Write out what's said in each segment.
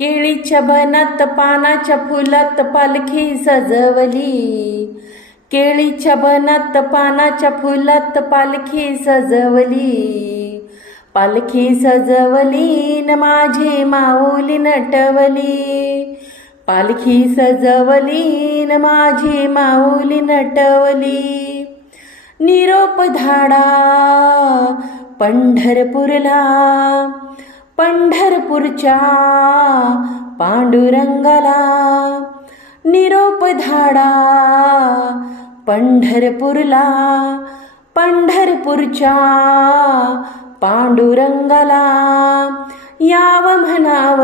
केळीच्या बनात पानाच्या फुलात पालखी सजवली. केळीच्या बनात पानाच्या फुलात पालखी सजवली. पालखी सजवली न माझी माऊली नटवली. पालखी सजवली न माझी माऊली नटवली. निरोप धाडा पंढरपूरला. पंढरपूरच्या पांडुरंगाला निरोप धाडा. पंढरपूरला पंढरपूरच्या पांडुरंगाला याव म्हणाव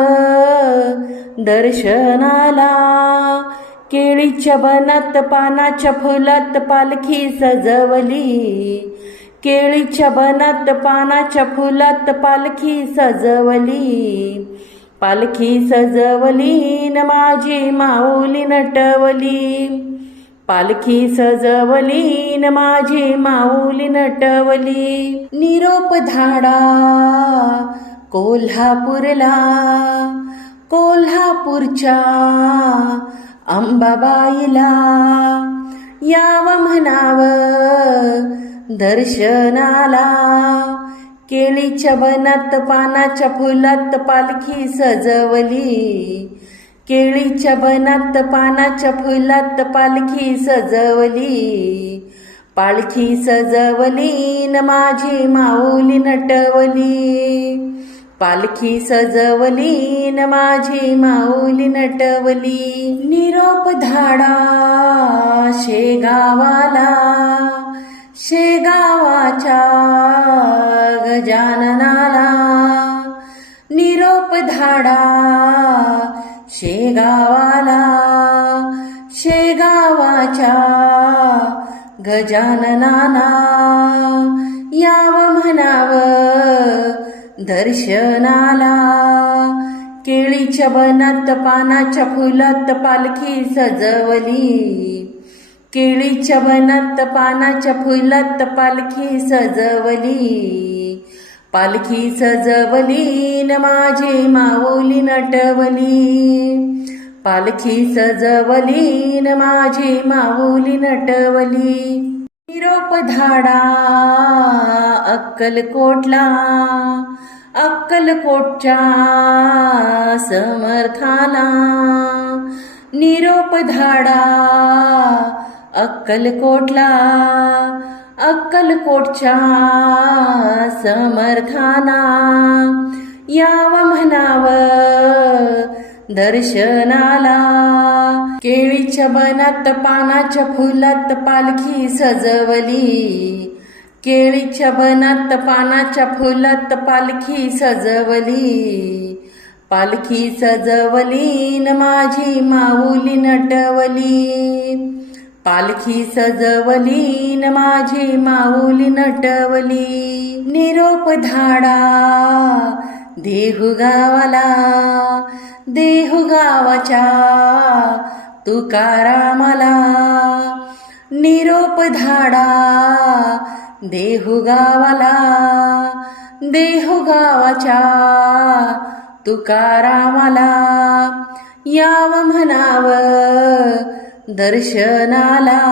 दर्शनाला. केळीच्या बनात पानाच्या फुलात पालखी सजवली. केळीच्या बनात पानाच्या फुलात पालखी सजवली. पालखी सजवली न माझी माऊली नटवली. पालखी सजवली न माझी माऊली नटवली. निरोप धाडा कोल्हापूरला. कोल्हापूरच्या अंबाबाईला याव म्हणावं दर्शनाला. केळीच्या बनात पानाच्या फुलात पालखी सजवली. केळीच्या वनात पानाच्या फुलात पालखी सजवली. पालखी सजवली न माझी माऊली नटवली. पालखी सजवली न माझी माऊली नटवली. निरोप धाडा शेगावाला. शेगावाच्या गजाननाला. निरोप धाडा शेगावाला. शेगावाच्या गजाननाला. याव म्हणाव दर्शनाला. केळीच्या बनात पानाच्या फुलात पालखी सजवली. केळीच्या वनात पानाच्या फुलात पालखी सजवली. पालखी सजवली न माझी माऊली नटवली. पालखी सजवली न माझी माऊली नटवली. निरोप धाडा अक्कलकोटला अक्कलकोटच्या समर्थाला. निरोप धाडा अक्कलकोटला अक्कलकोटच्या समर्थाना. याव म्हणाव दर्शनाला. केळीच्या बनात पानाच्या फुलात पालखी सजवली. केळीच्या बनात पानाच्या फुलात पालखी सजवली. पालखी सजवली न माझी माऊली नटवली. पालखी सजवली न माझी माऊली नटवली. निरोप धाडा देहू गावाला देहू गावाच्या तुकारामाला. निरोप धाडा देहू गावाला देहू गावाच्या तुकारामाला. याव म्हणावं दर्शनाला.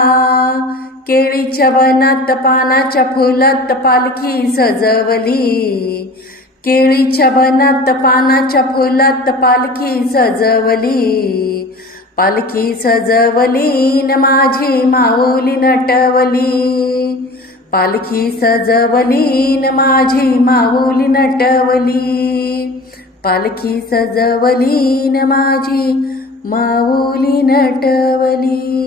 केळीच्या वनात पानाच्या फुलात पालखी सजवली. केळीच्या वनात पानाच्या फुलात पालखी सजवली. पालखी सजवली न माझी माऊली नटवली. पालखी सजवली न माझी माऊली नटवली. पालखी सजवली न माझी माऊली नटवली.